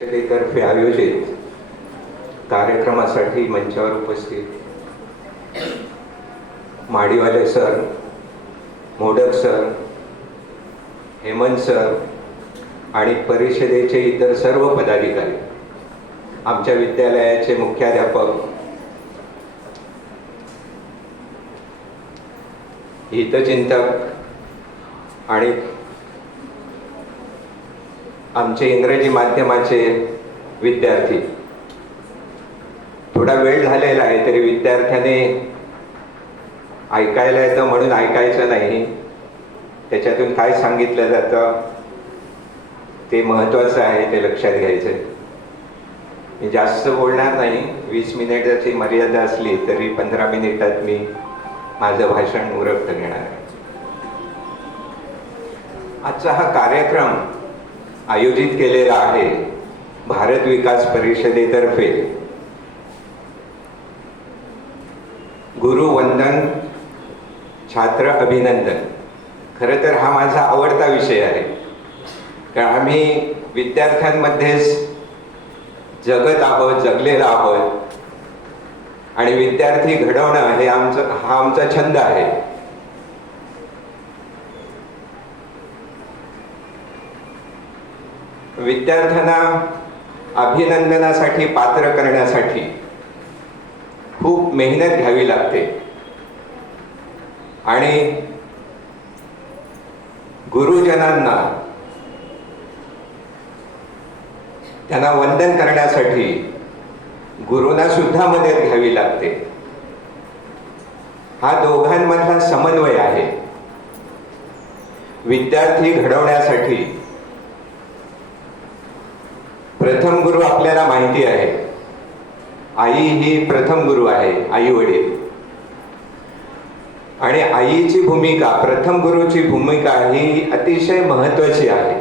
तर्फे आयोजित कार्यक्रमासाठी मंचावर उपस्थित Madiwale sir, Modak sir, Hemant sir आणि परिषदेचे इतर सर्व पदाधिकारी, आमच्या विद्यालयाचे मुख्याध्यापक, हितचिंतक आणि आमचे इंग्रजी माध्यमाचे विद्यार्थी. थोडा वेळ झालेला आहे तरी विद्यार्थ्याने ऐकायला येतं म्हणून ऐकायचं नाही, त्याच्यातून काय सांगितलं जातं ते महत्त्वाचं आहे, ते लक्षात घ्यायचं आहे. मी जास्त बोलणार नाही, 20 मिनिटाची मर्यादा असली तरी 15 मिनिटात मी माझं भाषण उरकत घेणार आहे. आजचा हा कार्यक्रम आयोजित केलेला आहे भारत विकास परिषदेतर्फे गुरुवंदन छात्र अभिनंदन. खरं तर हा माझा आवडता विषय आहे, कारण आम्ही विद्यार्थ्यांमध्येच जगत आहोत, जगलेलो आहोत आणि विद्यार्थी घडवणं हे हा आमचा छंद आहे. विद्यार्थ्यांना अभिनंदनासाठी पात्र करण्यासाठी खूप मेहनत घ्यावी लागते आणि गुरुजनांना त्यांना वंदन करण्यासाठी गुरूंना सुद्धा मदत घ्यावी लागते. हा दोघांमधला समन्वय आहे. विद्यार्थी घडवण्यासाठी प्रथम गुरु आपल्याला माहिती आहे, आई ही प्रथम गुरु आहे, आई वडील. आणि आईची भूमिका, प्रथम गुरुची भूमिका ही अतिशय महत्वाची आहे.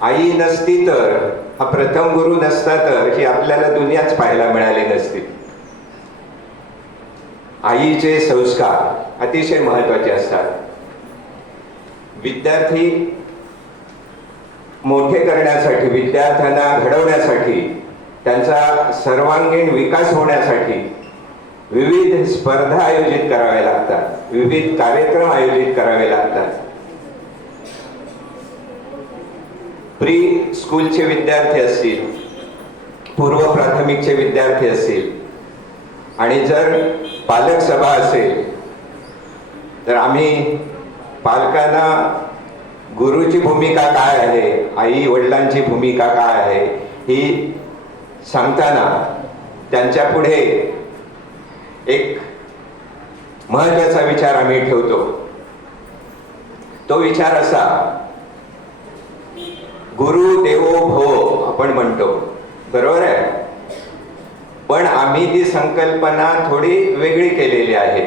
आई नसती तर, हा प्रथम गुरु नसता तर ही आपल्याला दुनियाच पाहायला मिळाली नसती. आईचे संस्कार अतिशय महत्वाचे असतात. विद्यार्थी मोठे करण्यासाठी, विद्यार्थ्यांना घडवण्यासाठी, त्यांचा सर्वांगीण विकास होण्यासाठी विविध स्पर्धा आयोजित कराव्या लागतात, विविध कार्यक्रम आयोजित करावे लागतात. प्री स्कूलचे विद्यार्थी असतील, पूर्व प्राथमिकचे विद्यार्थी असतील आणि जर पालक सभा असेल तर आम्ही पालकांना गुरुची भूमिका काय आहे, आई वडिलांची भूमिका काय आहे ही सांगताना त्यांच्या पुढे एक महत्त्वाचा विचार आम्ही ठेवतो. तो विचार असा, गुरु देवो भव आपण म्हणतो, बरोबर आहे, पण आम्ही ती संकल्पना थोडी वेगळी केलेली आहे.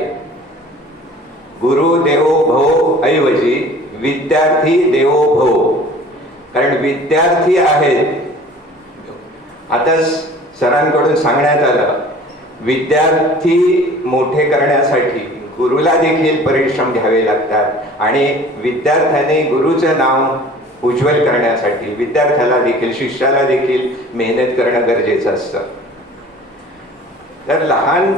गुरु देवो भव ऐवजी विद्यार्थी देवो भव. कारण विद्यार्थी आहेत, आता सरांकडून सांगण्यात आलं, विद्यार्थी मोठे करण्यासाठी गुरुला देखील परिश्रम घ्यावे लागतात आणि विद्यार्थ्याने गुरुचं नाव उज्ज्वल करण्यासाठी विद्यार्थ्याला देखील, शिष्याला देखील मेहनत करणं गरजेचं असतं. तर लहान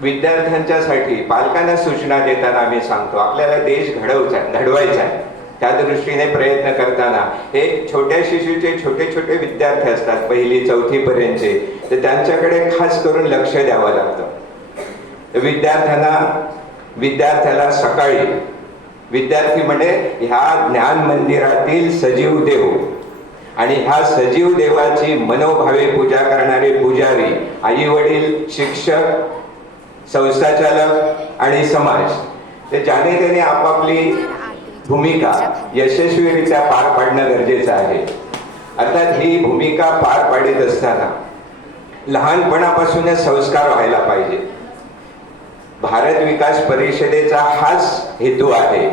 विद्यार्थ्यांच्यासाठी पालकांना सूचना देताना आम्ही सांगतो, आपल्याला देश घडवायचा आहे. त्या दृष्टीने प्रयत्न करताना हे छोट्या शिशूचे छोटे छोटे विद्यार्थी असतात, 1ली 4थी पर्यंतचे, तर त्यांच्याकडे खास करून लक्ष द्यावं लागतं. विद्यार्थ्याला सकाळी, विद्यार्थी म्हणजे ह्या ज्ञान मंदिरातील सजीव देव आणि ह्या सजीव देवाची मनोभावे पूजा करणारे पुजारी, आई वडील, शिक्षक, संस्थाचालक आणि समाज, ते ज्याने त्याने आपापली भूमिका यशस्वीरित्या पार पाडणं गरजेचं आहे. अर्थात ही भूमिका पार पाडत असताना लहानपणापासूनच संस्कार व्हायला पाहिजे. भारत विकास परिषदेचा हाच हेतू आहे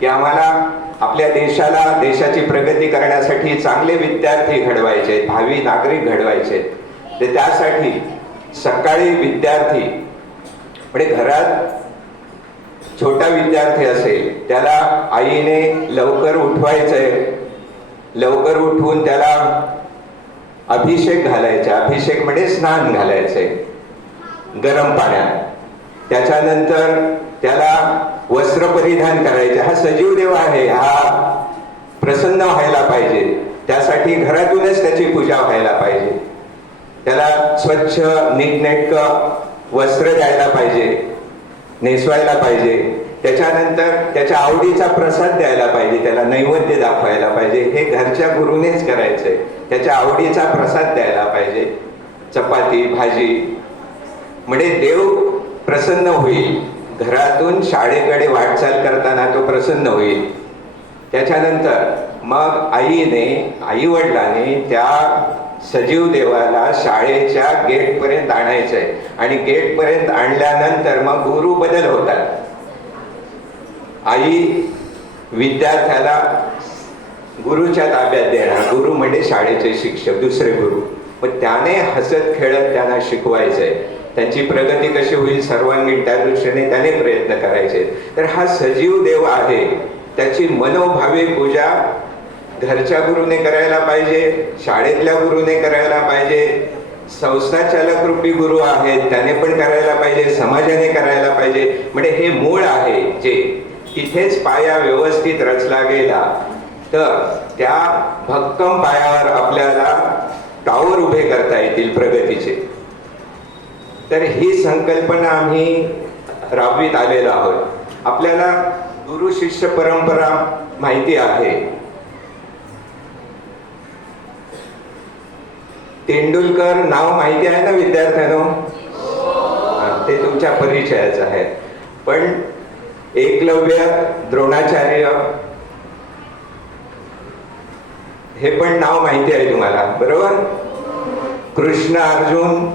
की आम्हाला आपल्या देशाला, देशाची प्रगती करण्यासाठी चांगले विद्यार्थी घडवायचे, भावी नागरिक घडवायचे. तर त्यासाठी सकाळी विद्यार्थी म्हणजे घरात छोटा विद्यार्थी असेल त्याला आईने लवकर उठवायचंय, लवकर उठवून त्याला अभिषेक घालायचा. अभिषेक म्हणजे स्नान घालायचे गरम पाण्यात. त्याच्यानंतर त्याला वस्त्र परिधान करायचे. हा सजीव देव आहे, हा प्रसन्न व्हायला पाहिजे, त्यासाठी घरातूनच त्याची पूजा व्हायला पाहिजे. त्याला स्वच्छ नीटनेटकं वस्त्र द्यायला पाहिजे, नेसवायला पाहिजे. त्याच्यानंतर त्याच्या आवडीचा प्रसाद द्यायला पाहिजे, त्याला नैवेद्य दाखवायला पाहिजे. हे घरच्या गुरुनेच करायचंय. त्याच्या आवडीचा प्रसाद द्यायला पाहिजे, चपाती भाजी. म्हणजे देव प्रसन्न होईल. घरातून शाळेकडे वाटचाल करताना तो प्रसन्न होईल. त्याच्यानंतर मग आई वडिलांनी त्या सजीव देवाला शाळेच्या गेटपर्यंत आणायचंय. आणि गेटपर्यंत आणल्यानंतर मग गुरु बदल होतात. आई विद्यार्थ्याला गुरुच्या ताब्यात देणार. गुरु म्हणजे शाळेचे शिक्षक, दुसरे गुरु. मग त्याने हसत खेळत त्यांना शिकवायचंय. त्यांची प्रगती कशी होईल सर्वांगीण त्या दृष्टीने त्याने प्रयत्न करायचे. तर हा सजीव देव आहे, त्याची मनोभावे पूजा घरच्या गुरुने करायला पाहिजे, शाळेतल्या गुरुने करायला पाहिजे, संस्था चालक रूपी गुरु आहेत त्याने पण करायला पाहिजे, समाजाने करायला पाहिजे. म्हणजे हे मूळ आहे जे तिथेच पाया व्यवस्थित रचला गेला तर त्या भक्कम पायावर आपल्याला टावर उभे करता येतील प्रगतीचे. तर ही संकल्पना आम्ही राबवीत आलेलो आहोत. आपल्याला गुरु शिष्य परंपरा माहिती आहे. तेंडुलकर नाव माहिती आहे ना विद्यार्थ्यांनो? ते तुमच्या परिचयाचं आहे. पण एकलव्य, द्रोणाचार्य हे पण नाव माहिती आहे तुम्हाला, बरोबर? कृष्ण, अर्जुन